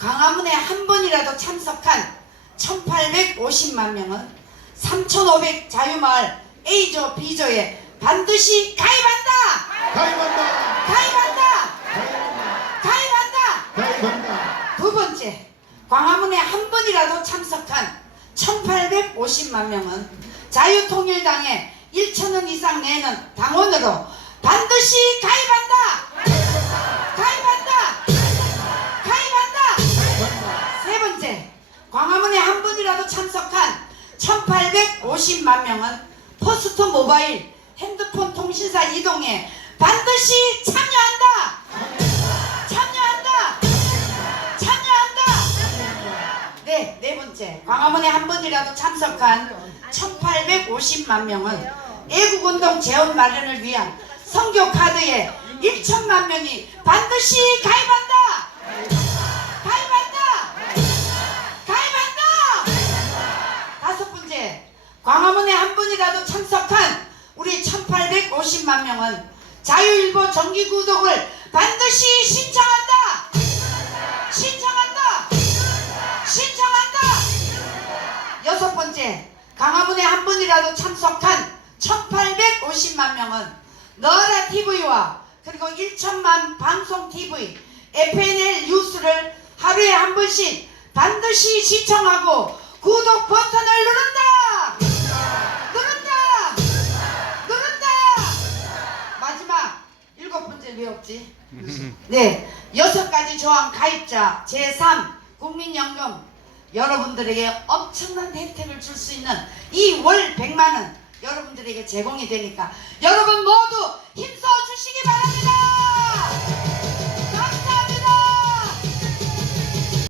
광화문에 한 번이라도 참석한 1850만 명은 3500 자유마을 A조 B조에 반드시 가입한다! 가입한다. 가입한다! 가입한다! 가입한다. 두 번째, 광화문에 한 번이라도 참석한 1850만 명은 자유통일당에 1천원 이상 내는 당원으로 반드시 가입한다! 번째, 광화문에 한 번이라도 참석한 1850만 명은 포스트 모바일 핸드폰 통신사 이동에 반드시 참여한다! 참여한다! 참여한다! 네, 네 번째. 광화문에 한 번이라도 참석한 1850만 명은 애국운동 재원 마련을 위한 선교 카드에 1천만 명이 반드시! 가입한다! 번이라도 참석한 우리 1850만 명은 자유일보 정기 구독을 반드시 신청한다! 신청한다! 신청한다! 여섯 번째, 강화문에 한 번이라도 참석한 1850만 명은 너라 TV와 그리고 1천만 방송 TV, FNL 뉴스를 하루에 한 번씩 반드시 시청하고 구독 버튼을! 누른다! 없지? 네, 여섯 가지 조항 가입자 제3 국민연금 여러분들에게 엄청난 혜택을 줄 수 있는 이 월 100만 원 여러분들에게 제공이 되니까 여러분 모두 힘써 주시기 바랍니다.